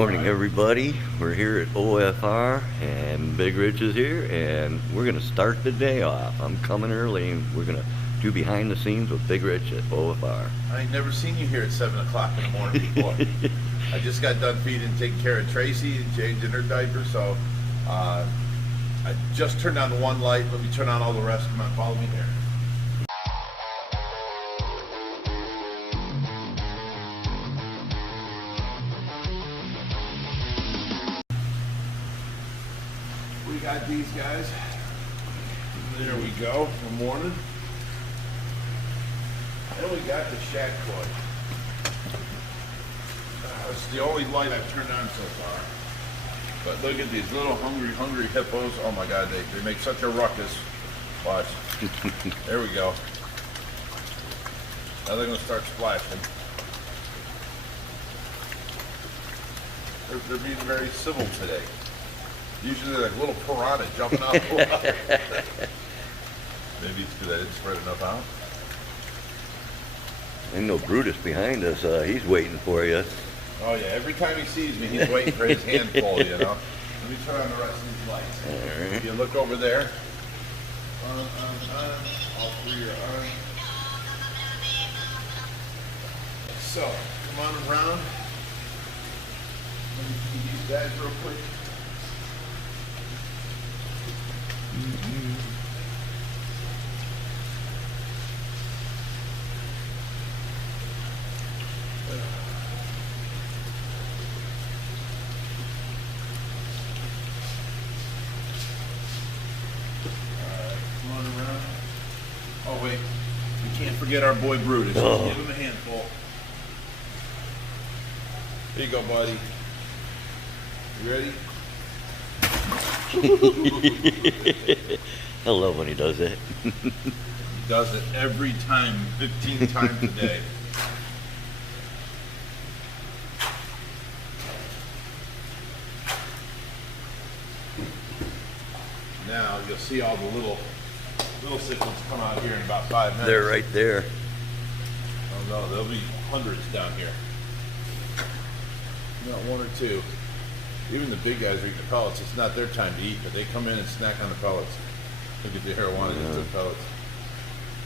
Morning everybody, we're here at OFR and Big Rich is here and we're going to start the day off. I'm coming early and we're going to do behind the scenes with Big Rich at OFR. I ain't never seen you here at 7 o'clock in the morning before. I just got done feeding and taking care of Tracy and changing her diaper, so I just turned on one light. Let me turn on all the rest. Come on, follow me here. We got these guys. There we go. Good morning. And we got the shack koi. It's the only light I've turned on so far. But look at these little hungry hippos. Oh my God, they make such a ruckus. Watch. There we go. Now they're gonna start splashing. They're being very civil today. Usually they're like little piranha jumping out the water. Maybe it's because I didn't spread enough out. I know Brutus behind us, he's waiting for you. Oh yeah, every time he sees me, he's waiting for his handful, you know. Let me turn on the rest of these lights. All right. If you look over there, all three are on. So, come on around. Let me feed these guys real quick. Oh wait, we can't forget our boy Brutus. Oh. Give him a handful. There you go, buddy. You ready? I love when he does that. He does it every time, 15 times a day. Now you'll see all the little cichlids come out here in about 5 minutes. They're right there. Oh no, there'll be hundreds down here. Not one or two. Even the big guys are eating the pellets. It's not their time to eat, but they come in and snack on the pellets. Look at the arowanas and the pellets.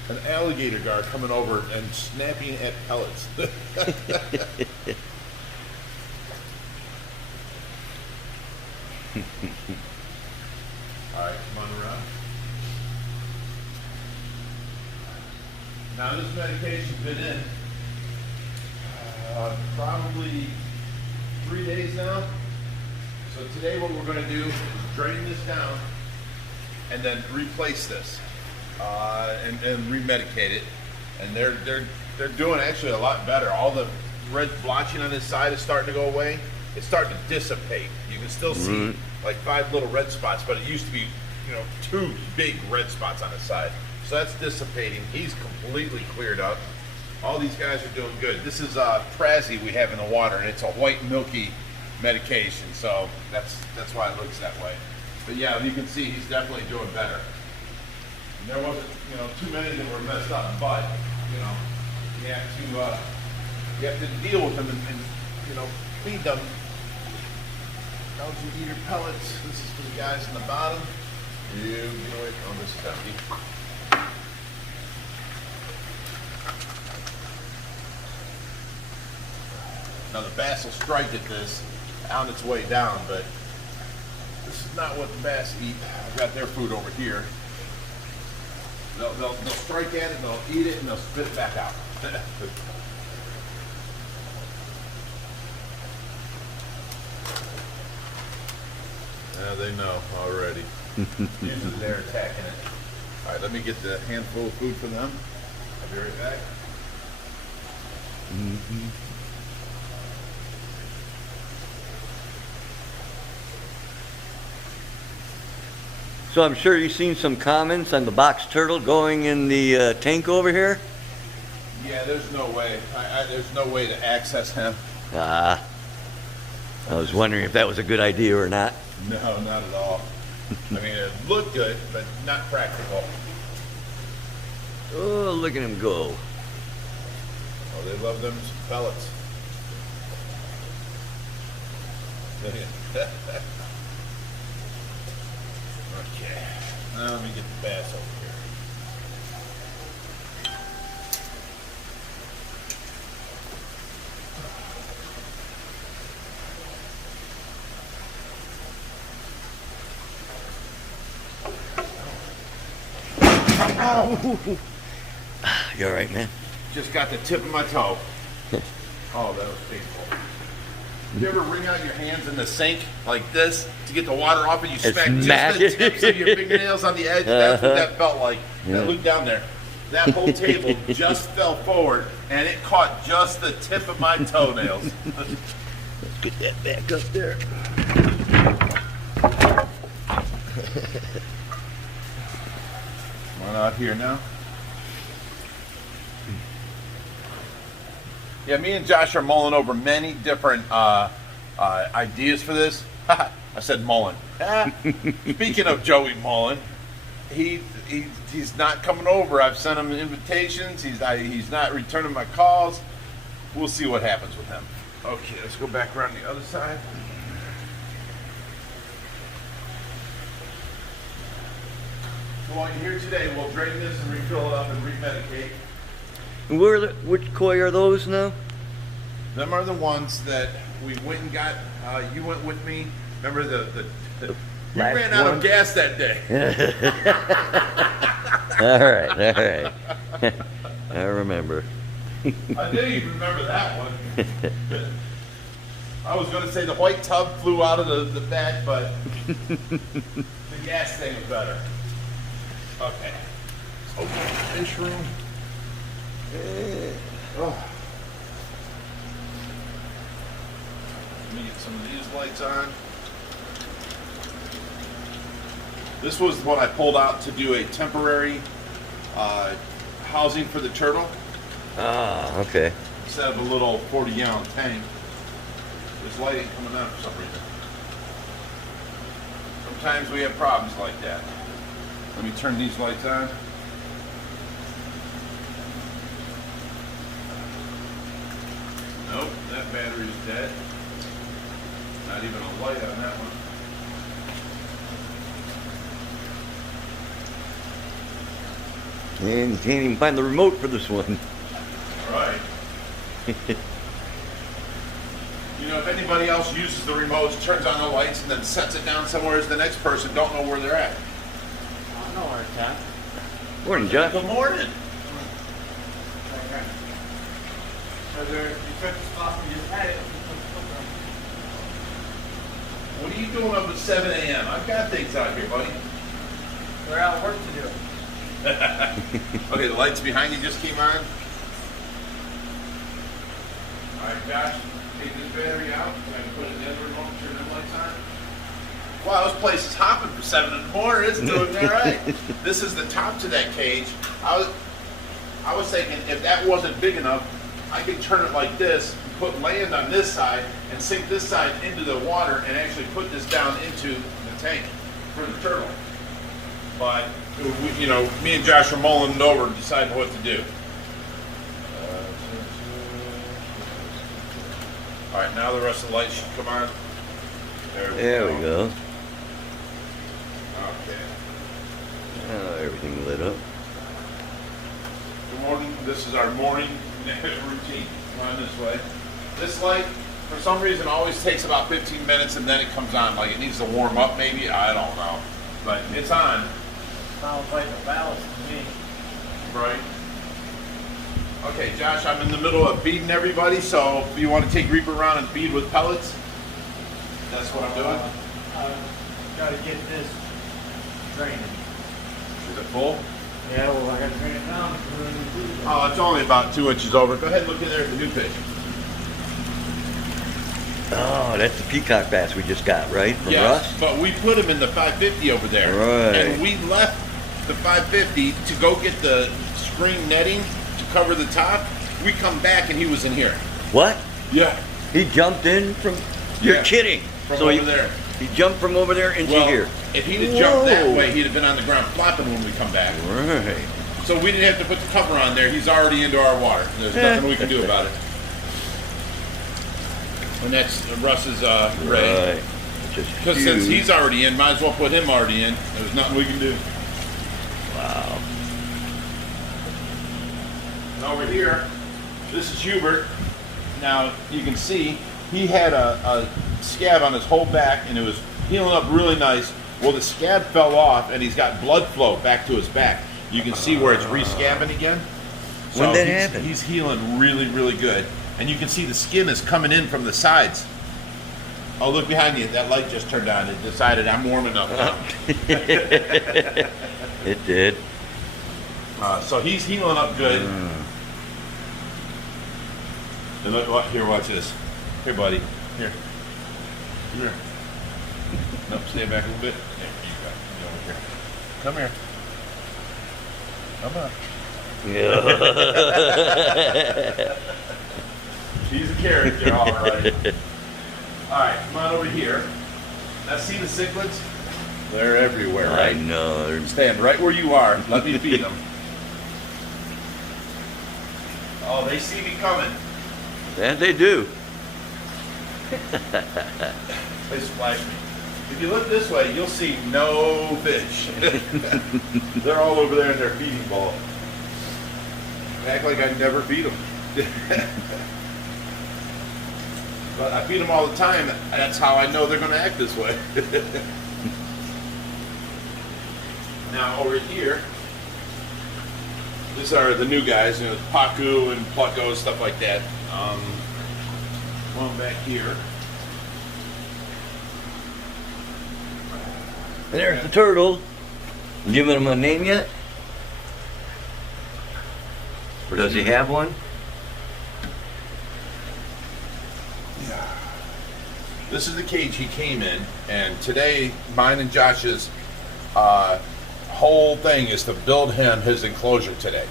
An alligator guard coming over and snapping at pellets. All right, come on around. Now this medication's been in probably 3 days now. So today what we're going to do is drain this down and then replace this and remedicate it. And they're doing actually a lot better. All the red blotching on this side is starting to go away. It's starting to dissipate. You can still see like 5 little red spots, but it used to be, 2 big red spots on the side. So that's dissipating. He's completely cleared up. All these guys are doing good. This is Prazi we have in the water, and it's a white milky medication, so that's why it looks that way. But yeah, you can see he's definitely doing better. And there wasn't, too many that were messed up, but you have to deal with them and feed them. Algae eater pellets. This is for the guys in the bottom. This is empty. Now the bass will strike at this on its way down, but this is not what the bass eat. I've got their food over here. They'll strike at it, they'll eat it, and they'll spit it back out. Now they know already. Usually they're attacking it. All right, let me get the handful of food for them. I'll be right back. So I'm sure you've seen some comments on the box turtle going in the tank over here. Yeah, there's no way. There's no way to access him. I was wondering if that was a good idea or not. No, not at all. I mean, it looked good, but not practical. Oh, look at him go. Oh, they love them pellets. Okay. Now let me get the bass over here. Oh. You all right, man? Just got the tip of my toe. Oh, that was painful. You ever wring out your hands in the sink like this to get the water off and you smack just the tips of your fingernails on the edge? That's what that felt like. Yeah. Look down there. That whole table just fell forward and it caught just the tip of my toenails. Let's get that back up there. One out here now. Yeah, me and Josh are mulling over many different ideas for this. I said mulling. Speaking of Joey Mullen, he's not coming over. I've sent him invitations. He's not returning my calls. We'll see what happens with him. Okay, let's go back around the other side. So while you're here today, we'll drain this and refill it up and remedicate. Which koi are those now? Them are the ones that we went and got. You went with me. Remember the you ran out of gas that day. All right. I remember. I knew you'd remember that one. I was going to say the white tub flew out of the bed, but the gas thing was better. Okay. Open the fish room. Oh. Let me get some of these lights on. This was what I pulled out to do a temporary housing for the turtle. Ah, okay. Instead of a little 40-gallon tank. This light ain't coming on for some reason. Sometimes we have problems like that. Let me turn these lights on. Nope, that battery is dead. Not even a light on that one. And you can't even find the remote for this one. All right. You know, if anybody else uses the remotes, turns on the lights, and then sets it down somewhere, the next person don't know where they're at. I know where it's at. Morning, Josh. Good morning. So there, you took the spot and you just had it. What are you doing up at 7 a.m.? I've got things out here, buddy. We're out of work to do. Okay, the lights behind you just came on. All right, Josh, take this battery out. I can put it in the remote and turn the lights on. Wow, this place is hopping for 7 in the morning. It's doing all right. This is the top to that cage. I was thinking if that wasn't big enough, I could turn it like this, put land on this side, and sink this side into the water, and actually put this down into the tank for the turtle. But you know, me and Josh are mulling it over and deciding what to do. All right, now the rest of the lights should come on. There we go. Okay. Oh, everything lit up. Good morning. This is our morning routine. Come on this way. This light, for some reason, always takes about 15 minutes and then it comes on. Like it needs to warm up, maybe. I don't know. But it's on. Sounds like a ballast to me. Right. Okay, Josh, I'm in the middle of feeding everybody, so if you want to take Reaper around and feed with pellets, that's what I'm doing. Gotta get this drained. Is it full? Yeah, well, I gotta drain it down. Oh, it's only about 2 inches over. Go ahead and look in there at the new fish. Oh, that's the peacock bass we just got, right? From Yes, Russ? but we put him in the 550 over there. Right. And we left the 550 to go get the screen netting to cover the top. We come back and he was in here. What? Yeah. He jumped in from... You're Yeah. kidding. From So over there. He jumped from over there into Well, here. if he'd have jumped that Whoa. way, he'd have been on the ground flopping when we come back. Right. So we didn't have to put the cover on there. He's already into our water. There's nothing we can do about it. And that's Russ's ray. Right. Just Because since huge. he's already in, might as well put him already in. There's nothing we can do. Wow. And over here, this is Hubert. Now you can see he had a scab on his whole back and it was healing up really nice. Well, the scab fell off and he's got blood flow back to his back. You can see where it's re-scabbing again. When did that he's, happen? He's healing really, really good. And you can see the skin is coming in from the sides. Oh, look behind you. That light just turned on. It decided I'm warm enough now. It did. So he's healing up good. And look, here, watch this. Here, buddy. Here. Come here. Nope, stay back a little bit. There you go. Get over here. Come here. Come on. Yeah. She's a character, all right. All right, come on over here. Now see the cichlids? They're everywhere, I right? know. They're- Stand right where you are. Let me feed them. Oh, they see me coming. And they do. They splash me. If you look this way, you'll see no fish. They're all over there in their feeding bowl. Act like I never feed them. But I feed them all the time. That's how I know they're going to act this way. Now over here, these are the new guys, you know, Paku and Plucko, stuff like that. Going back here. There's the turtle. Giving him a name yet? Or does he have one? This is the cage he came in, and today mine and Josh's whole thing is to build him his enclosure today,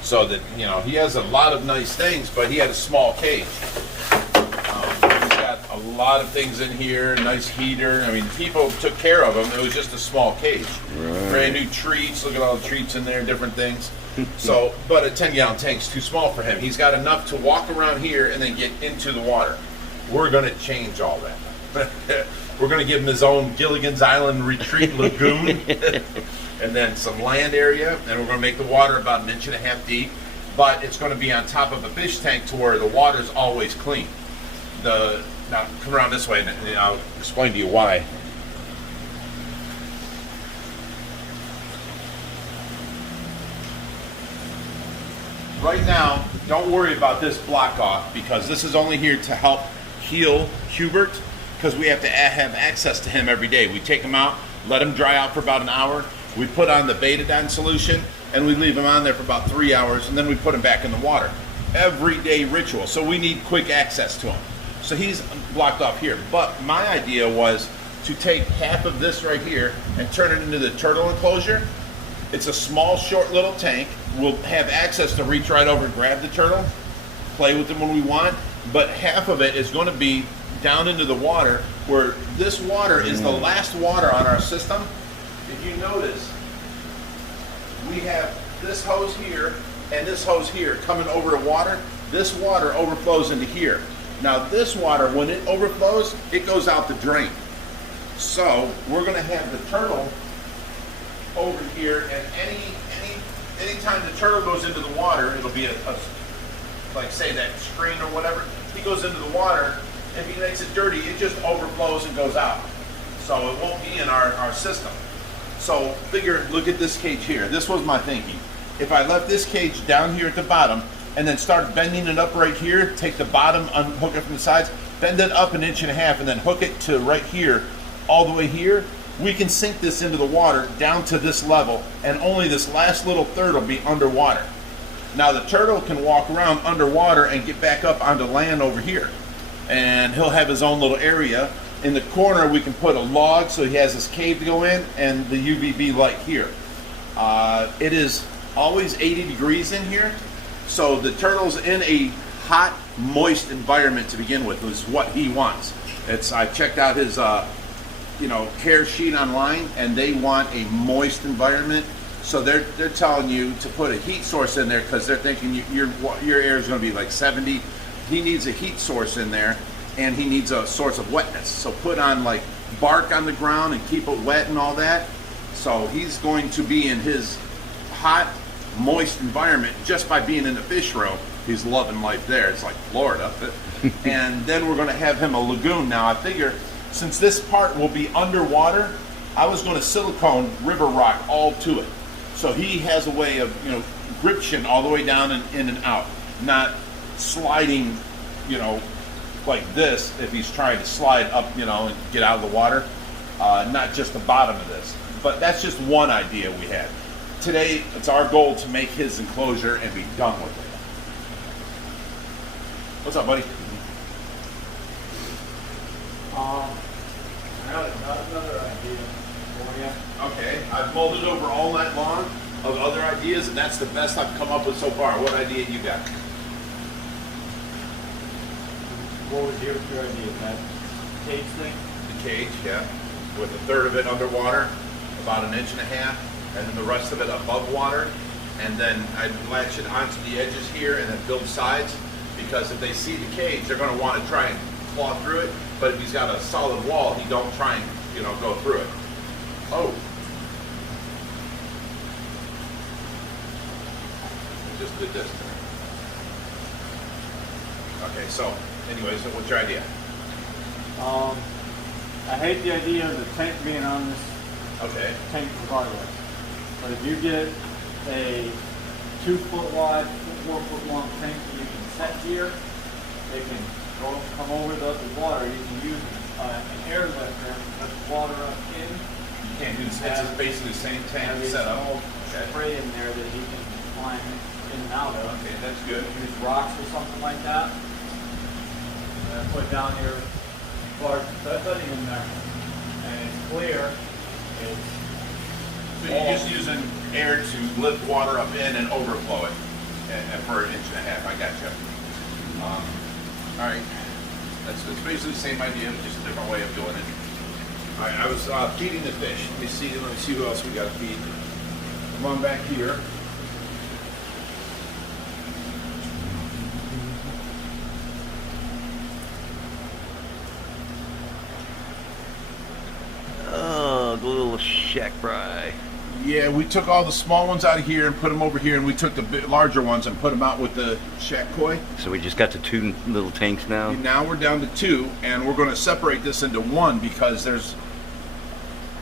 so that, you know, he has a lot of nice things, but he had a small cage. He's got a lot of things in here, nice heater. I mean, people took care of him. It was just a small cage. Right. Brand new treats. Look at all the treats in there, different things. So, but a 10-gallon tank's too small for him. He's got enough to walk around here and then get into the water. We're going to change all that. We're going to give him his own Gilligan's Island retreat lagoon and then some land area, and we're going to make the water about 1.5 inches deep, but it's going to be on top of a fish tank to where the water's always clean. Now, come around this way and I'll explain to you why. Right now, don't worry about this block off, because this is only here to help heal Hubert, because we have to have access to him every day. We take him out, let him dry out for about an hour, we put on the betadine solution, and we leave him on there for about 3 hours, and then we put him back in the water. Everyday ritual, so we need quick access to him. So he's blocked off here, but my idea was to take half of this right here and turn it into the turtle enclosure. It's a small, short little tank. We'll have access to reach right over and grab the turtle, play with them when we want, but half of it is going to be down into the water, where this water is the last water on our system. If you notice, we have this hose here and this hose here coming over the water. This water overflows into here. Now this water, when it overflows, it goes out the drain. So we're going to have the turtle over here, and anytime the turtle goes into the water, it'll be like, say, that screen or whatever. He goes into the water, if he makes it dirty, it just overflows and goes out. So it won't be in our system. So figure, look at this cage here. This was my thinking. If I left this cage down here at the bottom and then start bending it up right here, take the bottom, unhook it from the sides, bend it up 1.5 inches, and then hook it to right here, all the way here, we can sink this into the water down to this level, and only this last little third will be underwater. Now the turtle can walk around underwater and get back up onto land over here, and he'll have his own little area. In the corner we can put a log so he has his cave to go in, and the UVB light here. It is always 80 degrees in here, so the turtle's in a hot, moist environment to begin with, is what he wants. I checked out his care sheet online, and they want a moist environment. So they're telling you to put a heat source in there, because they're thinking your air is going to be like 70. He needs a heat source in there, and he needs a source of wetness. So put on like bark on the ground and keep it wet and all that. So he's going to be in his hot, moist environment just by being in the fish row. He's loving life there. It's like Florida. And then we're going to have him a lagoon. Now I figure since this part will be underwater, I was going to silicone river rock all to it. So he has a way of, you know, gription all the way down and in and out, not sliding, you know, like this if he's trying to slide up, you know, and get out of the water. Not just the bottom of this. But that's just one idea we had. Today, it's our goal to make his enclosure and be done with it. What's up, buddy? I got another idea for you. Okay, I've mulled it over all night long of other ideas, and that's the best I've come up with so far. What idea you got? What was your idea? That cage thing? The cage, yeah, with a third of it underwater, about 1.5 inches, and then the rest of it above water, and then I'd latch it onto the edges here and then build sides, because if they see the cage, they're going to want to try and claw through it, but if he's got a solid wall, he don't try and, you know, go through it. Oh. I just did this. Okay, so, anyways, so what's your idea? I hate the idea of the tank being on this Okay. tank regardless. But if you get a 2 foot wide, 4 foot long tank that you can set here, they can come over the water. You can use an air lifter, let the water up in. You can't do this. It's basically the same tank Have a setup. small Okay. spray in there that he can climb in and out of. Okay, that's good. Use rocks or something like that. And put down your large bedding in there. And it's clear. It's So you're just using air to lift water up in and overflow it and for 1.5 inches. I got you. All right. It's basically the same idea, but just a different way of doing it. All right, I was feeding the fish. Let me see who else we got to feed. Come on back here. Oh, the little shack fry. Yeah, we took all the small ones out of here and put them over here, and we took the larger ones and put them out with the shack koi. So we just got the 2 little tanks now? Now we're down to 2, and we're going to separate this into 1 because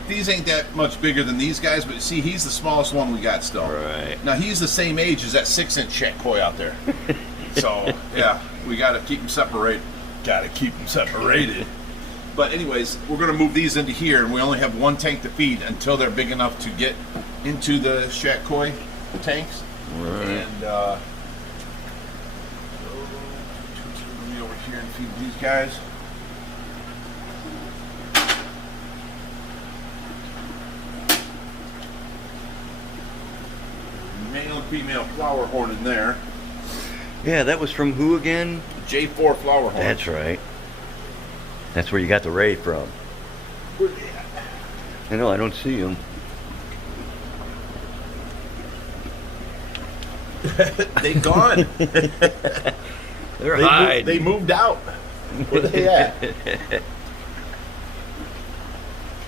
these ain't that much bigger than these guys, but see, he's the smallest one we got still. Right. Now he's the same age as that 6-inch shack koi out there. So yeah, we got to keep them separated. But anyways, we're going to move these into here, and we only have 1 tank to feed until they're big enough to get into the shack koi tanks. Right. And let me over here and feed these guys. Male and female flower horn in there. Yeah, that was from who again? J4 flower horn. That's right. That's where you got the ray from. Where they at? I know, I don't see them. They gone. They're hiding. They moved out. Where they at?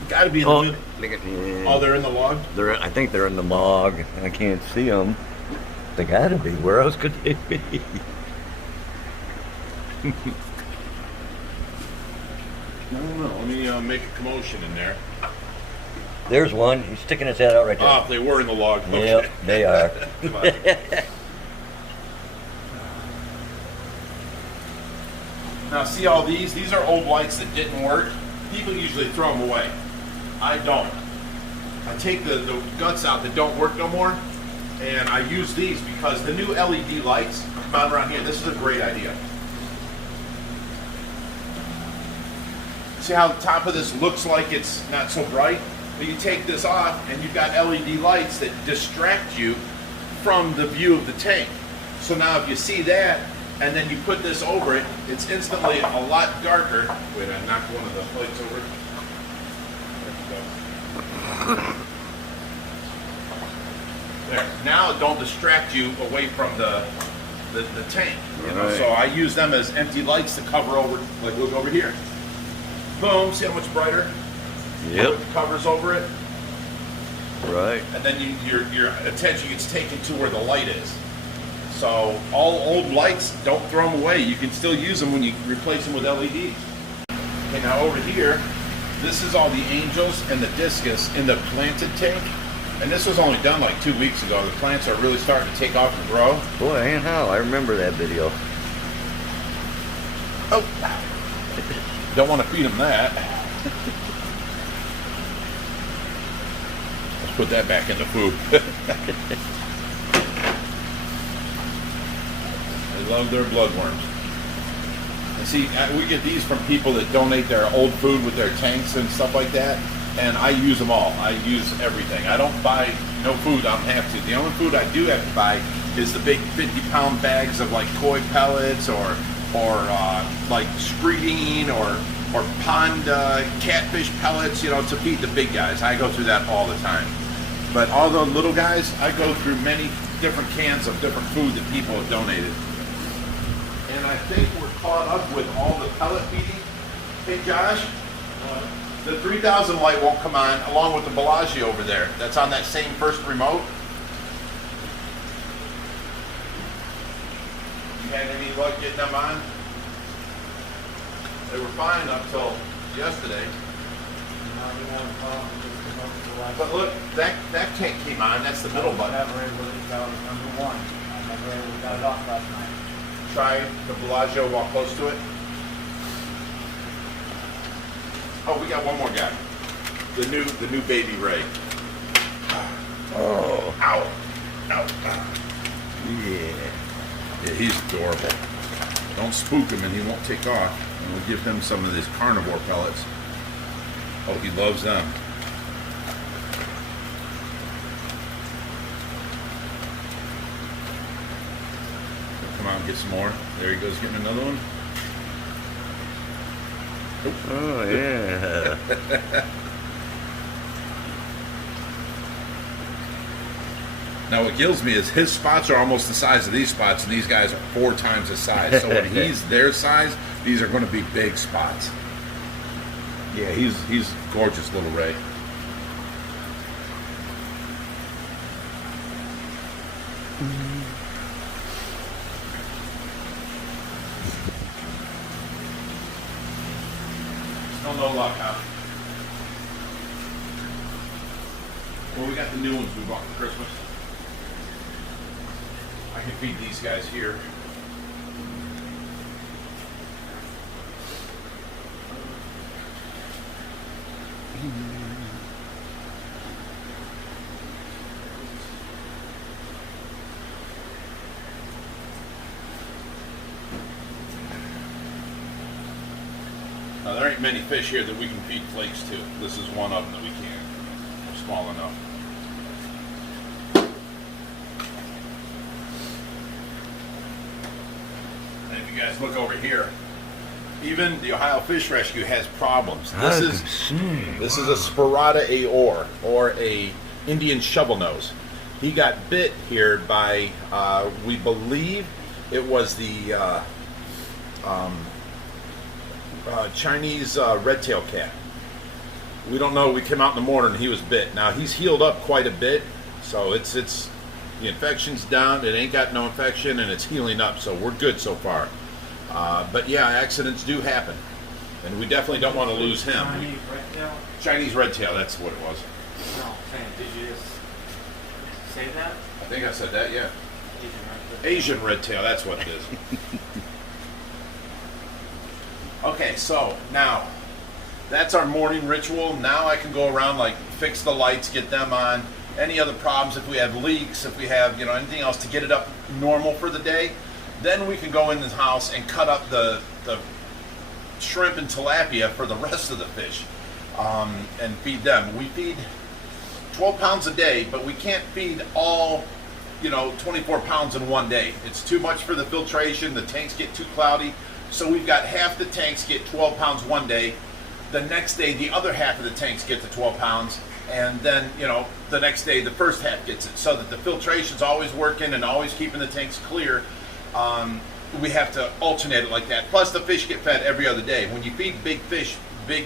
Got to be in the middle. Oh, they're in the log? I think they're in the log. I can't see them. They gotta be. Where else could they be? I don't know. Let me make a commotion in there. There's one. He's sticking his head out right there. Oh, they were in the log. Okay. Yep, they are. Come on. Now, see all these? These are old lights that didn't work. People usually throw them away. I don't. I take the guts out that don't work no more, and I use these because the new LED lights come out around here. This is a great idea. See how the top of this looks like it's not so bright? But you take this off and you've got LED lights that distract you from the view of the tank. So now if you see that and then you put this over it, it's instantly a lot darker. Wait, I knocked one of the lights over. There. Now it don't distract you away from the the tank. You know, Right. so I use them as empty lights to cover over. Like look over here. Boom! See how much brighter? Yep. Put the covers over it, Right. and then your attention gets taken to where the light is. So all old lights, don't throw them away. You can still use them when you replace them with LEDs. Okay, now over here, this is all the angels and the discus in the planted tank. And this was only done like 2 weeks ago. The plants are really starting to take off and grow. Boy, and how I remember that video. Oh, don't want to feed them that. Let's put that back in the food. They love their bloodworms. And see, we get these from people that donate their old food with their tanks and stuff like that. And I use them all. I use everything. I don't buy no food. I don't have to. The only food I do have to buy is the big 50-pound bags of like koi pellets or like screeding or pond catfish pellets, you know, to feed the big guys. I go through that all the time. But all the little guys, I go through many different cans of different food that people have donated. And I think we're caught up with all the pellet feeding. Hey Josh, the 3000 light won't come on along with the Bellagio over there. That's on that same first remote. You had any luck getting them on? They were fine up till yesterday. But look, that tank came on. That's the middle button. That was number one. I never got it off last night. Try the Bellagio, walk close to it. Oh, we got one more guy. The new baby Ray. Oh. Ow. Ow. Yeah. Yeah, he's adorable. Don't spook him and he won't take off. And we'll give him some of these carnivore pellets. Oh, he loves them. Come on, get some more. There he goes, getting another one. Oh, yeah. Now what kills me is his spots are almost the size of these spots, and these guys are 4 times the size. So when he's their size, these are going to be big spots. Yeah, he's gorgeous little Ray. Still no luck, huh? Well, we got the new ones we bought for Christmas. I can feed these guys here. Now, there ain't many fish here that we can feed flakes to. This is one of them that we can. We're small enough. And if you guys look over here, even the Ohio Fish Rescue has problems. This is a Spirata aor, or a Indian shovel nose. He got bit here by, we believe it was the Chinese red-tail cat. We don't know. We came out in the morning and he was bit. Now he's healed up quite a bit, so it's the infection's down. It ain't got no infection and it's healing up, so we're good so far. But yeah, accidents do happen, and we definitely don't want to lose him. Chinese red-tail? Chinese red-tail, that's what it was. No, Sam, did you just say that? I think I said that, yeah. Asian red-tail. Asian red-tail, that's what it is. Okay, so now that's our morning ritual. Now I can go around, like, fix the lights, get them on. Any other problems, if we have leaks, if we have, you know, anything else to get it up normal for the day, then we can go in the house and cut up the shrimp and tilapia for the rest of the fish, and feed them. We feed 12 pounds a day, but we can't feed all, 24 pounds in one day. It's too much for the filtration. The tanks get too cloudy. So we've got half the tanks get 12 pounds one day. The next day, the other half of the tanks get to 12 pounds. And then, the next day, the first half gets it. So that the filtration's always working and always keeping the tanks clear. we have to alternate it like that. Plus the fish get fed every other day. When you feed big fish, big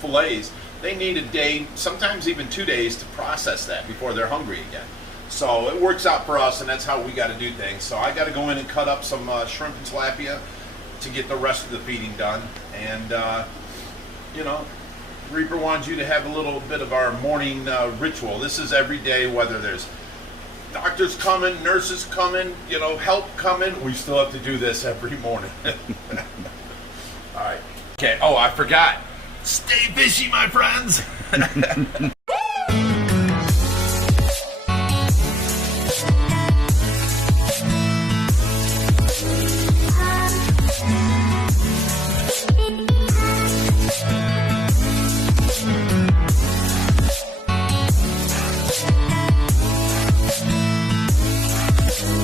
fillets, they need a day, sometimes even 2 days to process that before they're hungry again. So it works out for us, and that's how we got to do things. So I got to go in and cut up some shrimp and tilapia to get the rest of the feeding done. And, you know, Reaper wants you to have a little bit of our morning ritual. This is every day, whether there's doctors coming, nurses coming, you know, help coming. We still have to do this every morning. All right. Okay. Oh, I forgot. Stay fishy, my friends.